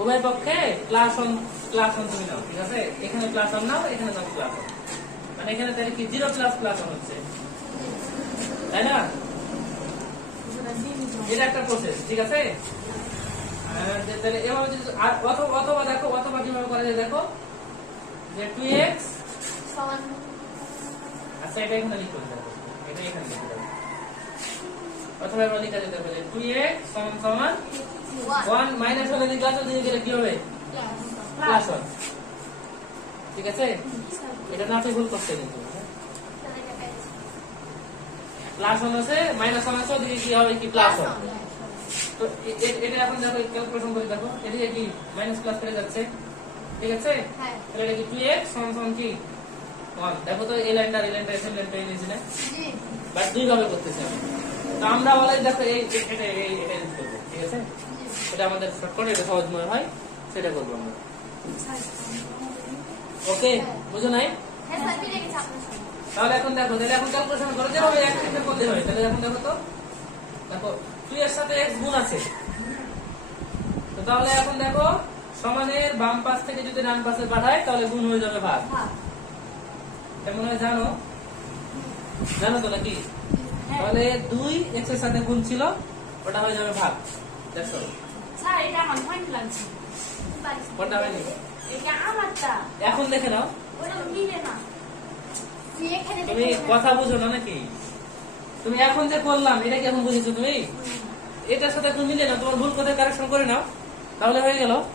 উভয় পক্ষে plus one তুমি নাও, ঠিক আছে? এখানে প্লাস ওয়ান নাও, এখানে নাও প্লাস ওয়ান, মানে এখানে তাহলে কি 0 প্লাস প্লাস ওয়ান হচ্ছে, তাই না? এটা একটা প্রসেস, ঠিক আছে? তাহলে এভাবে যদি অথবা দেখো, অথবা কিভাবে করা যায় দেখো, যে 2x সমান, আচ্ছা এটা এখানে লিখতে হবে, এটা এখানে লিখতে হবে, অথবা আমরা লিখা যেতে পারে 2x সমান সমান 1 মাইনাস হলে দিকে আছে, দিকে গেলে কি হবে? প্লাস 1, ঠিক আছে? এটা না ভুল করতে কিন্তু প্লাস 1 আছে, মাইনাস 1 আছে, ওদিকে কি হবে? কি প্লাস 1। তো এটা এখন দেখো ক্যালকুলেশন করে দেখো, এদিকে কি মাইনাস প্লাস করে যাচ্ছে, ঠিক আছে? হ্যাঁ। তাহলে এটা কি 2x সমান সমান কি 1, দেখো তো এই লাইনটা এসে লাইনটা এনেছি না, জি বাট দুই ভাবে করতেছি আমি। তো আমরা বলে দেখো এটা ইউজ করবো, ঠিক আছে? এটা আমাদের শর্টকাট, এটা সহজ মনে হয়, সেটা করবো আমরা। ওকে, বুঝো নাই? হ্যাঁ স্যার পেয়ে গেছি আপনার সাথে। তাহলে এখন দেখো, তাহলে এখন ক্যালকুলেশন করো যেভাবে এক থেকে করতে হয়। তাহলে এখন দেখো তো, দেখো 2 এর সাথে x গুণ আছে, তো তাহলে এখন দেখো সমানের বাম পাশ থেকে যদি ডান পাশে পাঠায় তাহলে গুণ হয়ে যাবে ভাগ। ভাগ। এটা মনে হয় জানো, জানো তো নাকি? হ্যাঁ। তাহলে 2 x এর সাথে গুণ ছিল, ওটা হয়ে যাবে ভাগ। দেখো স্যার এটা আমার পয়েন্ট লাগছে। কোনটা হয়নি? এটা আমারটা। এখন দেখে নাও, ওটা মিলে না। এখানে তুমি কথা বুঝো না নাকি? তুমি এখন যে করলাম এটা কি এখন বুঝেছো তুমি? এটার সাথে তুমি মিলে না, তোমার ভুল কোথায় কারেকশন করে নাও, তাহলে হয়ে গেল।